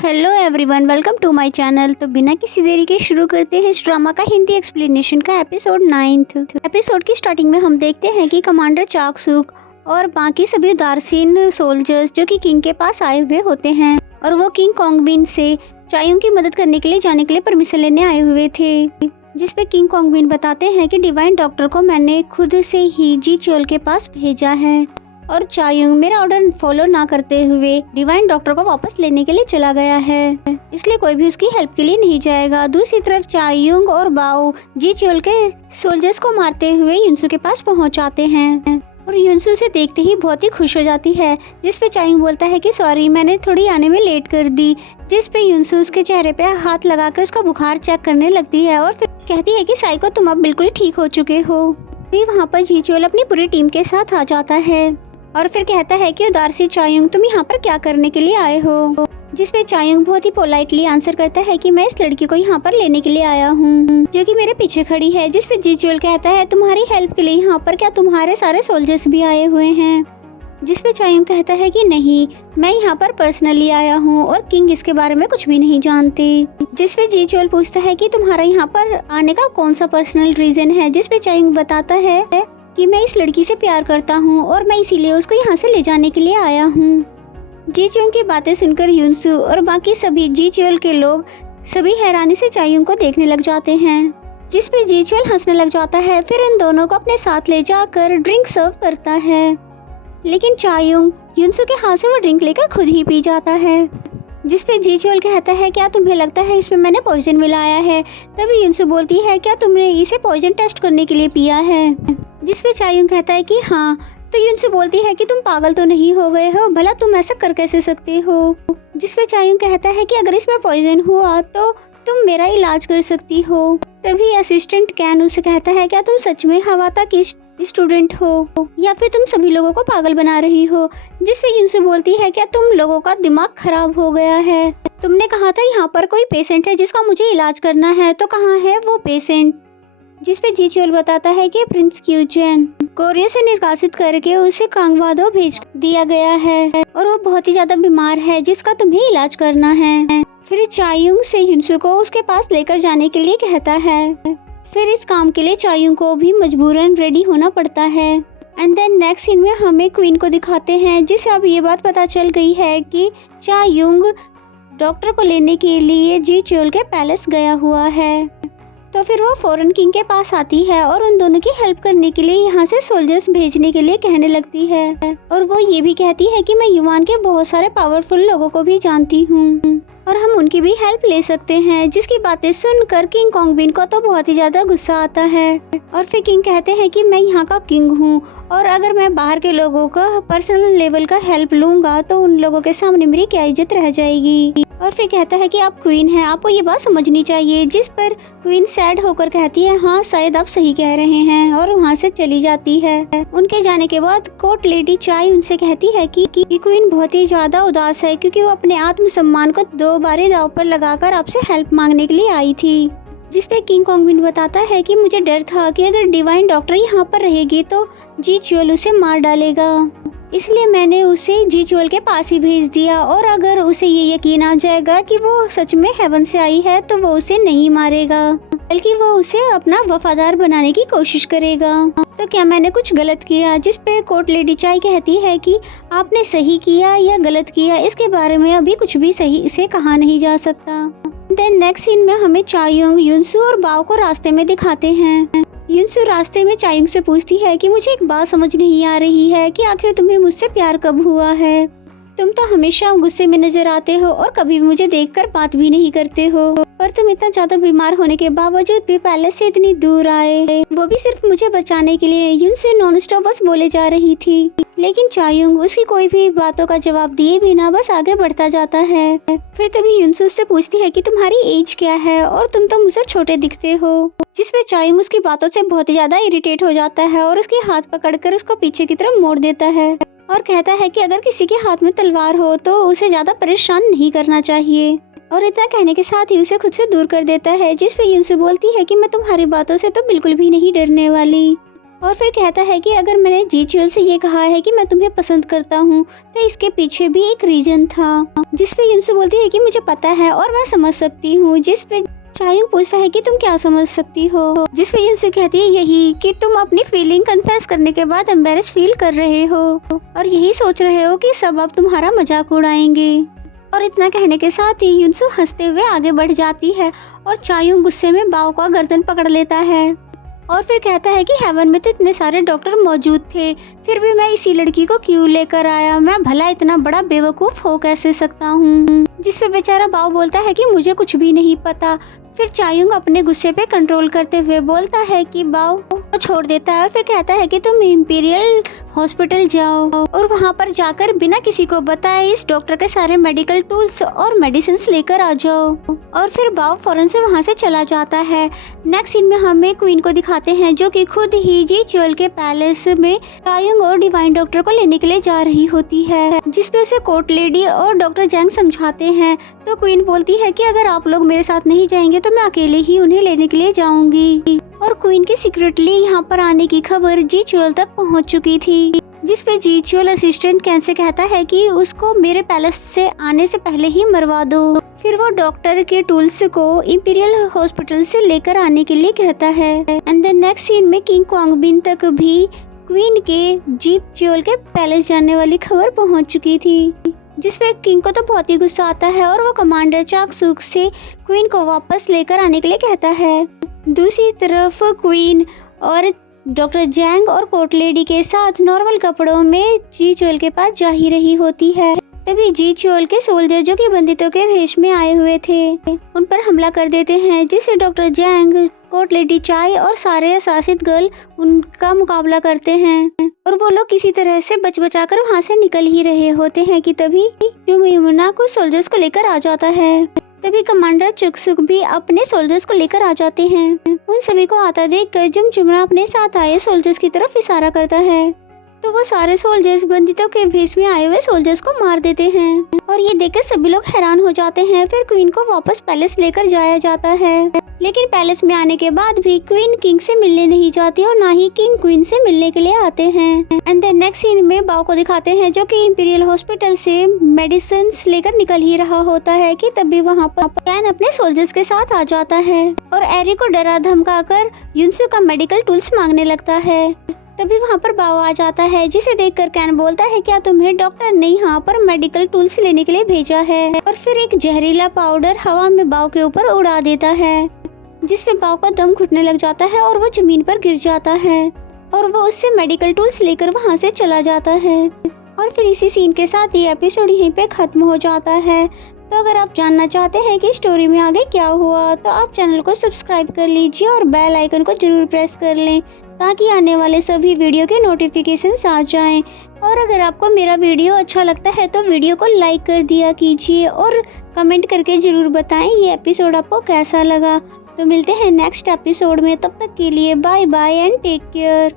Hello everyone, welcome to my channel. तो बिना किसी देरी के शुरू करते हैं इस ड्रामा का हिंदी एक्सप्लेनेशन का एपिसोड 9। एपिसोड की स्टार्टिंग में हम देखते हैं कि कमांडर चाक सुक और बाकी सभी उदासीन सोल्जर्स जो कि किंग के पास आए हुए होते हैं और वो किंग कोंगबिन से चायुंग की मदद करने के लिए जाने के लिए परमिशन लेने आए हुए थे। जिस पे किंग कोंगबिन बताते हैं कि डिवाइन डॉक्टर को मैंने खुद से ही जी चोल के पास भेजा है और चायुंग मेरा ऑर्डर फॉलो ना करते हुए डिवाइन डॉक्टर को वापस लेने के लिए चला गया है, इसलिए कोई भी उसकी हेल्प के लिए नहीं जाएगा। दूसरी तरफ चायुंग और बाओ जी चोल के सोल्जर्स को मारते हुए युनसु के पास पहुंच जाते हैं और युनसु से देखते ही बहुत ही खुश हो जाती है। जिस पे चायुंग बोलता है कि सॉरी, मैंने थोड़ी आने में लेट कर दी। जिस पे युनसु उसके चेहरे पे हाथ लगाकर उसका बुखार चेक करने लगती है और फिर कहती है कि साइको, तुम अब बिल्कुल ठीक हो चुके हो। फिर वहाँ पर जी चोल अपनी पूरी टीम के साथ आ जाता है और फिर कहता है कि उदासी चायुंग, तुम यहाँ पर क्या करने के लिए आए हो। जिस पे चायुंग बहुत ही पोलाइटली आंसर करता है कि मैं इस लड़की को यहाँ पर लेने के लिए आया हूँ जो कि मेरे पीछे खड़ी है। जिस पे जी चोल कहता है, तुम्हारी हेल्प के लिए यहाँ पर क्या तुम्हारे सारे सोल्जर्स भी आए हुए हैं। जिस पे चायुंग कहता है कि नहीं, मैं यहाँ पर पर्सनली आया हूँ और किंग इसके बारे में कुछ भी नहीं जानती। जिस पे जी चोल पूछता है कि तुम्हारा यहाँ पर आने का कौन सा पर्सनल रीजन है। जिस पे चायुंग बताता है कि मैं इस लड़की से प्यार करता हूँ और मैं इसीलिए उसको यहाँ से ले जाने के लिए आया हूँ। जी चोल की बातें सुनकर युनसु और बाकी सभी जी चोल के लोग सभी हैरानी से चायुंग को देखने लग जाते हैं। जिस पे जी चोल हंसने लग जाता है, फिर इन दोनों को अपने साथ ले जाकर ड्रिंक सर्व करता है, लेकिन चायुंग युनसु के हाथ से वो ड्रिंक लेकर खुद ही पी जाता है। जिस पे जी चोल कहता है, क्या तुम्हें लगता है इसमें मैंने पॉइजन मिलाया है। तभी युनसु बोलती है, क्या तुमने इसे पॉइजन टेस्ट करने के लिए पिया है। जिस पे चायुंग कहता है कि हाँ। तो युनसु बोलती है कि तुम पागल तो नहीं हो गए हो, भला तुम ऐसा कर कैसे सकते हो। जिस पे चायुंग कहता है कि अगर इसमें पॉइजन हुआ तो तुम मेरा इलाज कर सकती हो। तभी असिस्टेंट कैन उसे कहता है, क्या तुम सच में हवाता की स्टूडेंट हो या फिर तुम सभी लोगों को पागल बना रही हो। जिस पे युनसु बोलती है, क्या तुम लोगों का दिमाग खराब हो गया है। तुमने कहा था यहाँ पर कोई पेशेंट है जिसका मुझे इलाज करना है, तो कहाँ है वो पेशेंट। जिस पे जी चोल बताता है कि प्रिंस क्यूचेन कोरिया से निष्कासित करके उसे कांगवादो भेज दिया गया है और वो बहुत ही ज्यादा बीमार है जिसका तुम्हें इलाज करना है। फिर चायुंग से युनसु को उसके पास लेकर जाने के लिए कहता है। फिर इस काम के लिए चायुंग को भी मजबूरन रेडी होना पड़ता है। एंड देन नेक्स्ट सीन में हमें क्वीन को दिखाते हैं, जिसे अब ये बात पता चल गई है कि चायुंग डॉक्टर को लेने के लिए जी चोल के पैलेस गया हुआ है। तो फिर वो फॉरेन किंग के पास आती है और उन दोनों की हेल्प करने के लिए यहाँ से सोल्जर्स भेजने के लिए कहने लगती है और वो ये भी कहती है कि मैं युवान के बहुत सारे पावरफुल लोगों को भी जानती हूँ और हम उनकी भी हेल्प ले सकते हैं। जिसकी बातें सुनकर किंग कोंगबिन को तो बहुत ही ज्यादा गुस्सा आता है और फिर किंग कहते हैं कि मैं यहाँ का किंग हूँ और अगर मैं बाहर के लोगों का पर्सनल लेवल का हेल्प लूंगा तो उन लोगों के सामने मेरी क्या इज्जत रह जाएगी। और फिर कहता है कि आप क्वीन हैं, आपको ये बात समझनी चाहिए। जिस पर क्वीन सैड होकर कहती है, हाँ शायद आप सही कह रहे हैं, और वहाँ से चली जाती है। उनके जाने के बाद कोर्ट लेडी चाय उनसे कहती है कि क्वीन बहुत ही ज्यादा उदास है क्योंकि वो अपने आत्मसम्मान को दोबारा दांव पर लगाकर आपसे हेल्प मांगने के लिए आई थी। जिस पे किंग कोंगबिन बताता है कि मुझे डर था कि अगर डिवाइन डॉक्टर यहाँ पर रहेगी तो जी चोल उसे मार डालेगा, इसलिए मैंने उसे जी चोल के पास ही भेज दिया और अगर उसे ये यकीन आ जाएगा कि वो सच में हेवन से आई है तो वो उसे नहीं मारेगा, बल्कि वो उसे अपना वफादार बनाने की कोशिश करेगा। तो क्या मैंने कुछ गलत किया। जिस पे कोर्ट लेडी चाय कहती है कि आपने सही किया या गलत किया इसके बारे में अभी कुछ भी सही से कहा नहीं जा सकता। देन नेक्स्ट सीन में हमें चायुंग, युनसु और बाओ को रास्ते में दिखाते हैं। युनसु रास्ते में चायुंग से पूछती है कि मुझे एक बात समझ नहीं आ रही है कि आखिर तुम्हें मुझसे प्यार कब हुआ है। तुम तो हमेशा गुस्से में नजर आते हो और कभी भी मुझे देखकर बात भी नहीं करते हो, और तुम इतना ज्यादा बीमार होने के बावजूद भी पैलेस से इतनी दूर आए, वो भी सिर्फ मुझे बचाने के लिए। युनसु नॉन स्टॉप बस बोले जा रही थी, लेकिन चायुंग उसकी कोई भी बातों का जवाब दिए बिना बस आगे बढ़ता जाता है। फिर तभी युनसु उससे पूछती है कि तुम्हारी एज क्या है और तुम तो मुझसे छोटे दिखते हो। जिसपे चायुंग उसकी बातों से बहुत ही ज्यादा इरिटेट हो जाता है और उसके हाथ पकड़कर उसको पीछे की तरफ मोड़ देता है और कहता है कि अगर किसी के हाथ में तलवार हो तो उसे ज्यादा परेशान नहीं करना चाहिए, और इतना कहने के साथ ही उसे खुद से दूर कर देता है। जिस पे युनसु बोलती है कि मैं तुम्हारी बातों से तो बिल्कुल भी नहीं डरने वाली। और फिर कहता है कि अगर मैंने जी च्योल से ये कहा है कि मैं तुम्हें पसंद करता हूँ तो इसके पीछे भी एक रीजन था। जिस पे युनसू बोलती है कि मुझे पता है और मैं समझ सकती हूँ। जिस पे चायुंग पूछता है कि तुम क्या समझ सकती हो। जिस पे युनसू कहती है यही कि तुम अपनी फीलिंग कन्फेस करने के बाद एम्बेरस फील कर रहे हो और यही सोच रहे हो कि सब अब तुम्हारा मजाक उड़ाएंगे। और इतना कहने के साथ ही युनसू हंसते हुए आगे बढ़ जाती है और चायुंग गुस्से में बाओ का गर्दन पकड़ लेता है और फिर कहता है कि हेवन में तो इतने सारे डॉक्टर मौजूद थे, फिर भी मैं इसी लड़की को क्यों लेकर आया, मैं भला इतना बड़ा बेवकूफ़ हो कैसे सकता हूँ। जिस पे बेचारा बाओ बोलता है कि मुझे कुछ भी नहीं पता। फिर चायुंग अपने गुस्से पे कंट्रोल करते हुए बोलता है कि बाओ को छोड़ देता है और फिर कहता है कि तुम इंपीरियल हॉस्पिटल जाओ और वहाँ पर जाकर बिना किसी को बताए इस डॉक्टर के सारे मेडिकल टूल्स और मेडिसिन लेकर आ जाओ। और फिर बाओ फौरन से वहाँ से चला जाता है। नेक्स्ट सीन में हमें क्वीन को दिखाते हैं जो कि खुद ही जी च्योल के पैलेस में चायुंग और डिवाइन डॉक्टर को लेने के लिए जा रही होती है, जिसपे उसे कोर्ट लेडी और डॉक्टर जैंग समझाते हैं। तो क्वीन बोलती है कि अगर आप लोग मेरे साथ नहीं जाएंगे तो मैं अकेले ही उन्हें लेने के लिए जाऊंगी। और क्वीन की सीक्रेटली यहाँ पर आने की खबर जी च्योल तक पहुँच चुकी थी, जिस पे जी च्योल असिस्टेंट कैन से कहता है कि उसको मेरे पैलेस से आने से पहले ही मरवा दो। फिर वो डॉक्टर के टूल्स को इंपीरियल हॉस्पिटल से लेकर आने के लिए कहता है। एंड द नेक्स्ट सीन में किंग क्वांगबिन तक भी क्वीन के जी च्योल के पैलेस जाने वाली खबर पहुँच चुकी थी, जिसपे किंग को तो बहुत ही गुस्सा आता है और वो कमांडर चाक सूक से क्वीन को वापस लेकर आने के लिए कहता है। दूसरी तरफ क्वीन और डॉक्टर जैंग और कोर्ट लेडी के साथ नॉर्मल कपड़ों में जी च्योल के पास जा ही रही होती है। तभी जी च्योल के सोल्जर जो कि बंदितों के भेष में आए हुए थे उन पर हमला कर देते हैं, जिससे डॉक्टर जैंग, कोर्ट लेडी चाय और सारे शासित गर्ल उनका मुकाबला करते हैं और वो लोग किसी तरह से बचा कर वहाँ से निकल ही रहे होते हैं कि तभी यमुना कुछ सोल्जर्स को लेकर आ जाता है। तभी कमांडर चुकसुक भी अपने सोल्जर्स को लेकर आ जाते हैं। उन सभी को आता देखकर जुमजुमना अपने साथ आए सोल्जर्स की तरफ इशारा करता है तो वो सारे सोल्जर्स बंदितों के भेष में आए हुए सोल्जर्स को मार देते हैं और ये देखकर सभी लोग हैरान हो जाते हैं। फिर क्वीन को वापस पैलेस लेकर जाया जाता है, लेकिन पैलेस में आने के बाद भी क्वीन किंग से मिलने नहीं जाती और ना ही किंग क्वीन से मिलने के लिए आते हैं। एंड द नेक्स्ट सीन में बाओ को दिखाते हैं जो कि इंपीरियल हॉस्पिटल से मेडिसिन लेकर निकल ही रहा होता है कि तभी वहाँ पर कैन अपने सोल्जर्स के साथ आ जाता है और एरी को डरा धमकाकर युनसू का मेडिकल टूल्स मांगने लगता है। तभी वहाँ पर बाओ आ जाता है, जिसे देखकर कैन बोलता है क्या तुम्हें डॉक्टर ने यहाँ पर मेडिकल टूल्स लेने के लिए भेजा है। और फिर एक जहरीला पाउडर हवा में बाओ के ऊपर उड़ा देता है, जिसपे बाओ का दम घुटने लग जाता है और वो जमीन पर गिर जाता है और वो उससे मेडिकल टूल्स लेकर वहाँ से चला जाता है। और फिर इसी सीन के साथ ये एपिसोड यहीं पे खत्म हो जाता है। तो अगर आप जानना चाहते हैं कि स्टोरी में आगे क्या हुआ तो आप चैनल को सब्सक्राइब कर लीजिए और बेल आइकन को जरूर प्रेस कर लें ताकि आने वाले सभी वीडियो के नोटिफिकेशंस आ जाएं। और अगर आपको मेरा वीडियो अच्छा लगता है तो वीडियो को लाइक कर दिया कीजिए और कमेंट करके ज़रूर बताएं ये एपिसोड आपको कैसा लगा। तो मिलते हैं नेक्स्ट एपिसोड में, तब तक के लिए bye bye and take care.